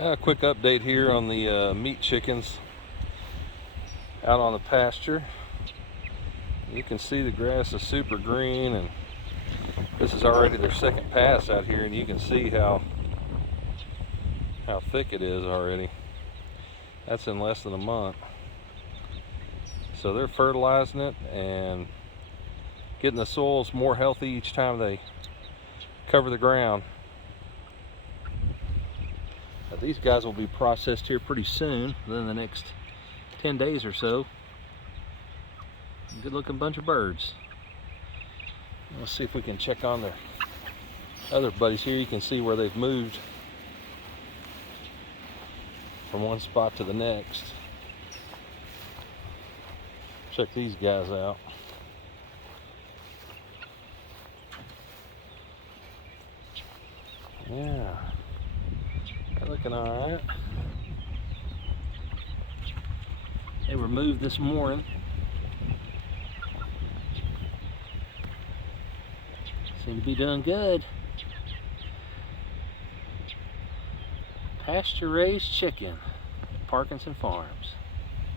A quick update here on the meat chickens out on the pasture. You can see the grass is super green, and this is already their second pass out here, and you can see how thick it is already. That's in less than a month. So they're fertilizing it and getting the soils more healthy each time they cover the ground. But these guys will be processed here pretty soon, within the next 10 days or so. Good looking bunch of birds. Let's see if we can check on their other buddies here. You can see where they've moved from one spot to the next. Check these guys out. Yeah, they're looking all right. They were moved this morning. Seem to be doing good. Pasture raised chicken, Parkinson Farms.